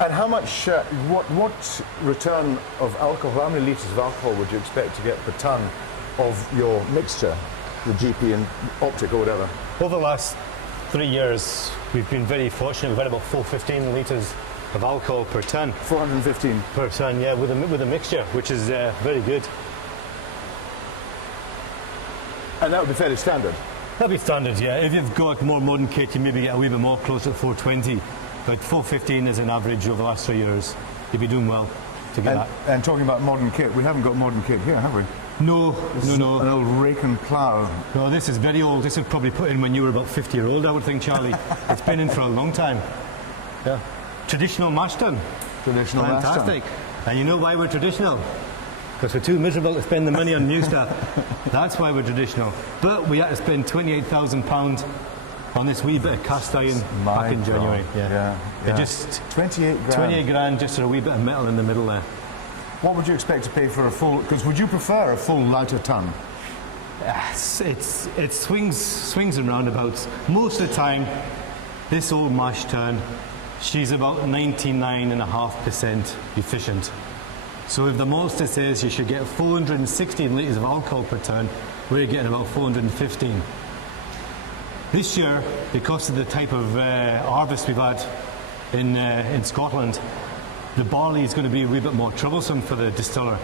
And how much, what return of alcohol, how many litres of alcohol would you expect to get per tonne of your mixture, the GP and Optic or whatever? Over the last 3 years, we've been very fortunate. We've had about 415 litres of alcohol per tonne. 415? Per tonne, yeah, with a mixture, which is very good. And that would be fairly standard? That'd be standard, yeah. If you've got more modern kit, you maybe get a wee bit more closer to 420. But 415 is an average over the last 3 years. You'd be doing well to get that. And talking about modern kit, we haven't got modern kit here, have we? No. An old rake and plough. No, this is very old. This was probably put in when you were about 50 years old, I would think, Charlie. It's been in for a long time. Yeah. Traditional mash tun. Traditional mash tun. Fantastic. And you know why we're traditional? Because we're too miserable to spend the money on new stuff. That's why we're traditional. But we had to spend £28,000 on this wee bit of cast iron back in January. Yeah. It just 28 grand. 28 grand just for a wee bit of metal in the middle there. What would you expect to pay for a full? Because would you prefer a full lighter ton? It swings and roundabouts. Most of the time, this old mash tun, she's about 99.5% efficient. So if the maltster says you should get 416 litres of alcohol per tonne, we're getting about 415. This year, because of the type of harvest we've had in Scotland, the barley is going to be a wee bit more troublesome for the distiller.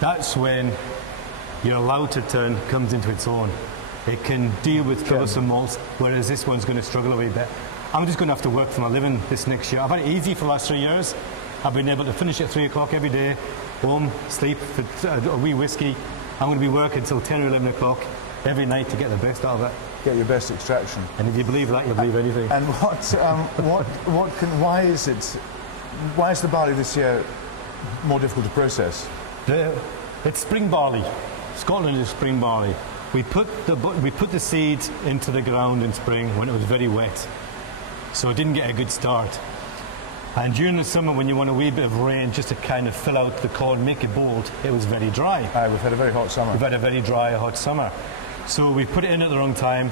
That's when your lauter turn comes into its own. It can deal with troublesome malts, whereas this one's going to struggle a wee bit. I'm just going to have to work for my living this next year. I've had it easy for the last 3 years. I've been able to finish at 3 o'clock every day, home, sleep, a wee whiskey. I'm going to be working until 10 or 11 o'clock every night to get the best out of it. Get your best extraction. And if you believe that, you'll believe anything. And why is the barley this year more difficult to process? It's spring barley. Scotland is spring barley. We put the seed into the ground in spring when it was very wet, so it didn't get a good start. And during the summer, when you want a wee bit of rain just to kind of fill out the corn, make it bold, it was very dry. We've had a very hot summer. We've had a very dry, hot summer. So we put it in at the wrong time,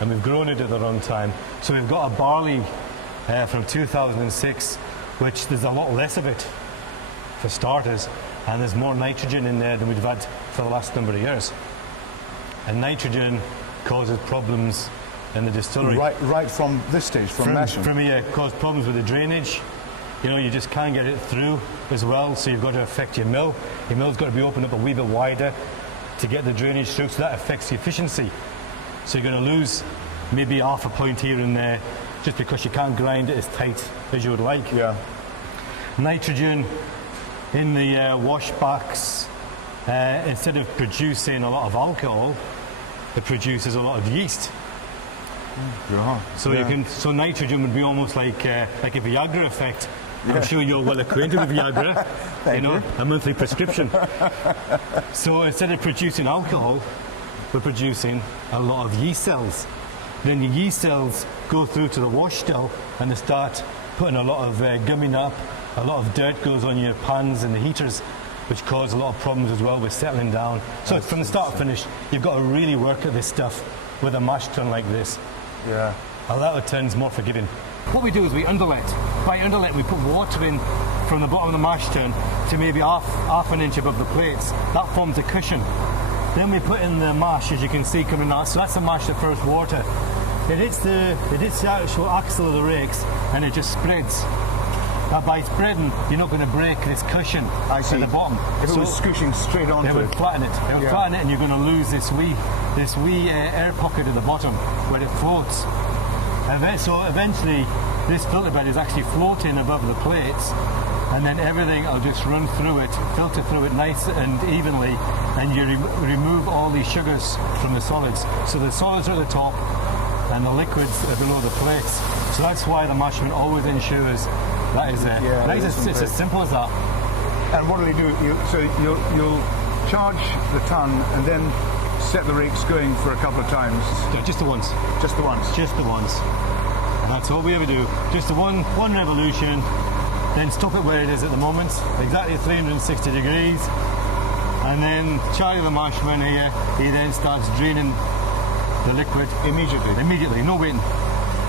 and we've grown it at the wrong time. So we've got a barley from 2006, which there's a lot less of it, for starters, and there's more nitrogen in there than we've had for the last number of years. And nitrogen causes problems in the distillery. Right from this stage, from mashing? From here, caused problems with the drainage. You know, you just can't get it through as well, so you've got to affect your mill. Your mill's got to be opened up a wee bit wider to get the drainage through, so that affects the efficiency. So you're going to lose maybe half a point here and there just because you can't grind it as tight as you would like. Yeah. Nitrogen in the washbacks, instead of producing a lot of alcohol, it produces a lot of yeast. So nitrogen would be almost like a Viagra effect. I'm sure you're well acquainted with Viagra. A monthly prescription. So instead of producing alcohol, we're producing a lot of yeast cells. Then the yeast cells go through to the wash still, and they start putting a lot of gumming up. A lot of dirt goes on your pans and the heaters, which cause a lot of problems as well with settling down. So from the start to finish, you've got to really work at this stuff with a mash tun like this. Yeah. A latter tun's more forgiving. What we do is we underlet. By underlet, we put water in from the bottom of the mash tun to maybe half an inch above the plates. That forms a cushion. Then we put in the mash, as you can see coming out. So that's the mash that first water. It hits the actual axle of the rakes, and it just spreads. Now by spreading, you're not going to break this cushion at the bottom. If it was scooshing straight onto it, would flatten it. It would flatten it, and you're going to lose this wee air pocket at the bottom where it floats. And so eventually, this filter bed is actually floating above the plates, and then everything will just run through it, filter through it nice and evenly, and you remove all these sugars from the solids. So the solids are at the top, and the liquids are below the plates. So that's why the mashman always ensures that is it. It's as simple as that. And what do they do? You'll charge the ton and then set the rakes going for a couple of times. Yeah, just the once. Just the once. Just the once. And that's all we ever do. Just the one revolution, then stop it where it is at the moment, exactly 360 degrees, and then Charlie the mashman here, he then starts draining the liquid immediately, no waiting.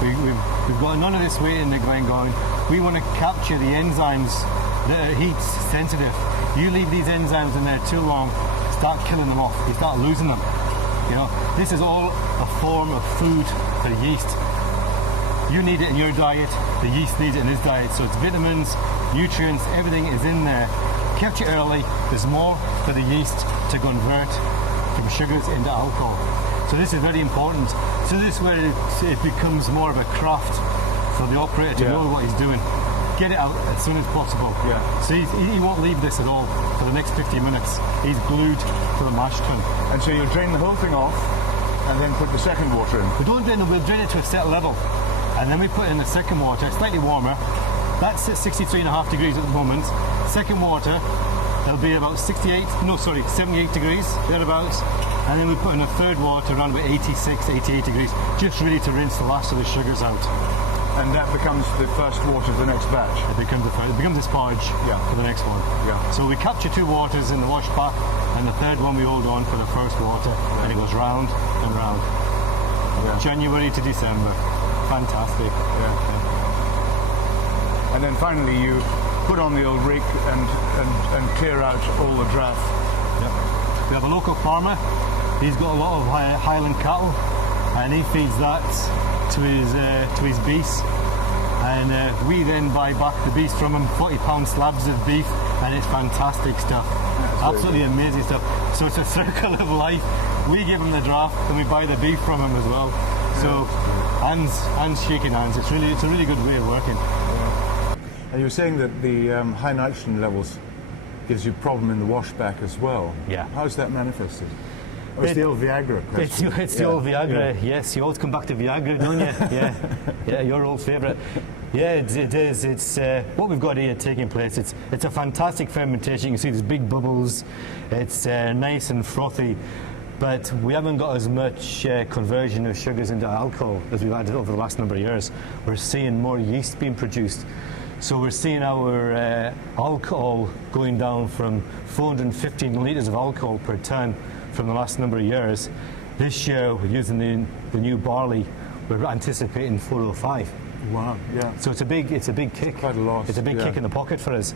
We've got none of this weight in the Glengoyne. We want to capture the enzymes that are heat sensitive. You leave these enzymes in there too long, start killing them off. You start losing them. You know, this is all a form of food for the yeast. You need it in your diet, the yeast needs it in his diet. So it's vitamins, nutrients, everything is in there. Catch it early, there's more for the yeast to convert from sugars into alcohol. So this is very important. So this is where it becomes more of a craft for the operator to know what he's doing. Get it out as soon as possible. Yeah. So he won't leave this at all for the next 50 minutes. He's glued to the mash tun. And so you drain the whole thing off and then put the second water in? We don't drain it, we'll drain it to a set level. And then we put in the second water, slightly warmer. That's at 63.5 degrees at the moment. Second water, it'll be about 78 degrees, thereabouts. And then we put in a third water around about 86, 88 degrees, just really to rinse the last of the sugars out. And that becomes the first water of the next batch? It becomes a sparge for the next one. Yeah. So we capture 2 waters in the wash back, and the third one we hold on for the first water, and it goes round and round. Yeah. January to December. Fantastic. Yeah. And then finally you put on the old rake and clear out all the draff. Yep. We have a local farmer. He's got a lot of Highland cattle, and he feeds that to his beasts. And we then buy back the beast from him, 40-pound slabs of beef, and it's fantastic stuff. Absolutely amazing stuff. So it's a circle of life. We give him the draft, and we buy the beef from him as well. So hands shaking hands. It's a really good way of working. And you were saying that the high nitrogen levels gives you a problem in the washback as well. Yeah. How's that manifested? Oh, it's the old Viagra question. It's the old Viagra, yes. You always come back to Viagra, don't you? Yeah, your old favourite. Yeah, it is. It's what we've got here taking place. It's a fantastic fermentation. You can see there's big bubbles. It's nice and frothy. But we haven't got as much conversion of sugars into alcohol as we've had over the last number of years. We're seeing more yeast being produced. So we're seeing our alcohol going down from 415 litres of alcohol per tonne from the last number of years. This year, we're using the new barley. We're anticipating 405. Wow! Yeah. So it's a big kick. Quite a lot. It's a big kick in the pocket for us.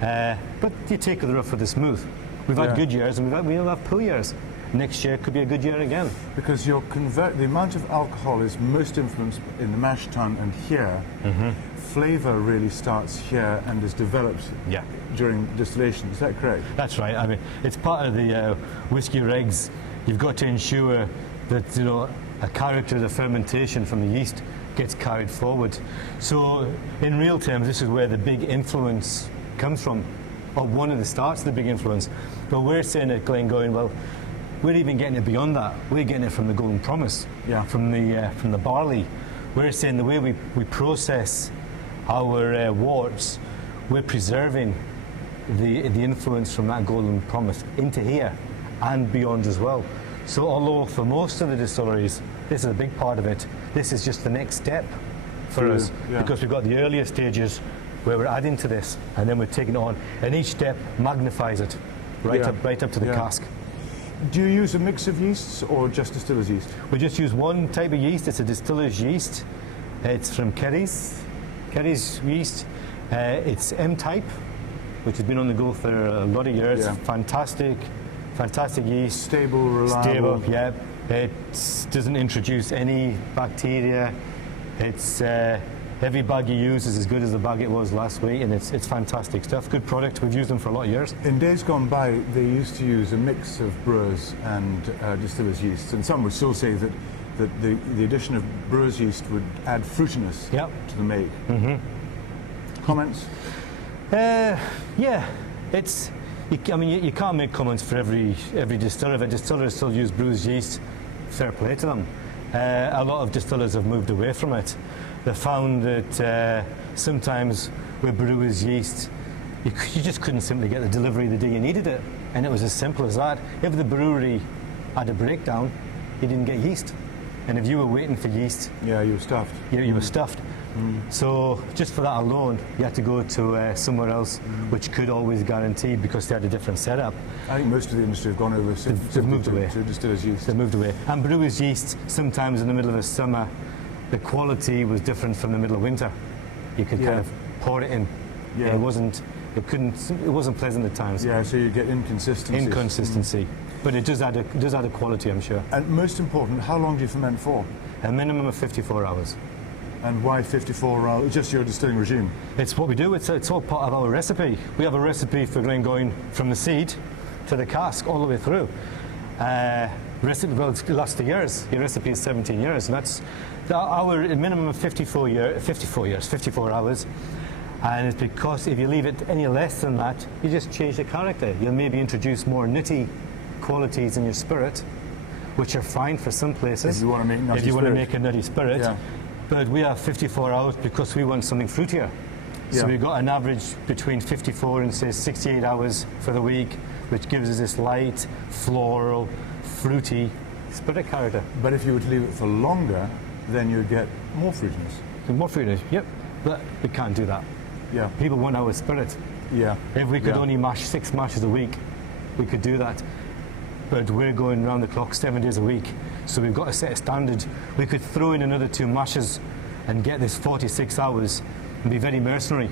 But you take the rough with the smooth. We've had good years, and we'll have poor years. Next year could be a good year again. Because the amount of alcohol is most influenced in the mash tun and here. Mm-hmm. Flavour really starts here and is developed during distillation. Is that correct? That's right. I mean, it's part of the whisky regs. You've got to ensure that a character of the fermentation from the yeast gets carried forward. So, in real terms, this is where the big influence comes from, or one of the starts of the big influence. But we're saying at Glengoyne, well, we're even getting it beyond that. We're getting it from the golden promise, from the barley. We're saying the way we process our worts, we're preserving the influence from that golden promise into here and beyond as well. So although for most of the distilleries, this is a big part of it, this is just the next step for us, because we've got the earlier stages where we're adding to this, and then we're taking it on, and each step magnifies it right up to the cask. Do you use a mix of yeasts or just distiller's yeast? We just use one type of yeast. It's a distiller's yeast. It's from Kerry's yeast. It's M-type, which has been on the go for a lot of years. Yeah. Fantastic yeast. Stable, reliable. Stable, yeah. It doesn't introduce any bacteria. It's every bag you use is as good as the bag it was last week, and it's fantastic stuff. Good product. We've used them for a lot of years. In days gone by, they used to use a mix of brewers and distiller's yeast, and some would still say that the addition of brewer's yeast would add fruitiness to the make. Mm-hmm. Comments? You can't make comments for every distiller. If a distiller still use brewer's yeast, fair play to them. A lot of distillers have moved away from it. They found that sometimes with brewer's yeast, you just couldn't simply get the delivery the day you needed it, and it was as simple as that. If the brewery had a breakdown, you didn't get yeast, and if you were waiting for yeast, you were stuffed. You were stuffed. So just for that alone, you had to go to somewhere else, which could always guarantee, because they had a different setup. I think most of the industry have gone over. They've moved away. To distiller's yeast. They've moved away. And brewer's yeast, sometimes in the middle of the summer, the quality was different from the middle of winter. You could kind of pour it in. Yeah. It wasn't pleasant at times. Yeah, so you get inconsistency. But it does add a quality, I'm sure. And most important, how long do you ferment for? A minimum of 54 hours. And why 54 hours? Just your distilling regime? It's what we do. It's all part of our recipe. We have a recipe for Glengoyne from the seed to the cask all the way through. Recipe, well, it lasts years. Your recipe is 17 years, and that's our minimum of 54 hours. And it's because if you leave it any less than that, you just change the character. You'll maybe introduce more nutty qualities in your spirit, which are fine for some places. If you want to make nutty if you want to spirit. make a nutty spirit. Yeah. But we have 54 hours because we want something fruitier. So Yeah. we've got an average between 54 and say 68 hours for the week, which gives us this light, floral, fruity spirit character. But if you were to leave it for longer, then you'd get more fruitiness. So more fruitiness, yep. But we can't do that. Yeah. People want our spirit. Yeah. If we could Yeah. only mash 6 mashes a week, we could do that. But we're going round the clock 7 days a week. So we've got to set a standard. We could throw in another 2 mashes and get this 46 hours and be very mercenary.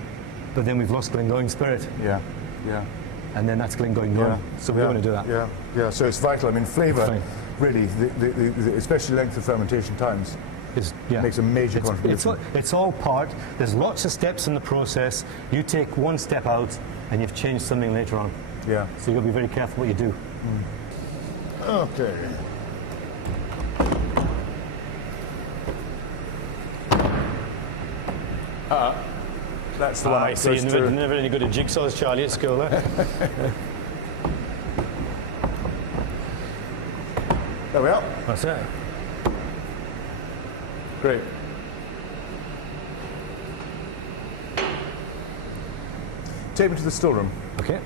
But then we've lost Glengoyne spirit. Yeah. Yeah. And then that's Glengoyne Yeah. gone. So we don't want to do that. Yeah. Yeah. So it's vital. I mean, flavour, Fine. really, especially length of fermentation times, makes a major contribution. It's all part. There's lots of steps in the process. You take one step out and you've changed something later on. Yeah. So you've got to be very careful what you do. Okay. That's the one I I'm see. supposed You're to... never any good at jigsaws, Charlie, at school, eh? There we are. That's it. Great. Take me to the still room. Okay.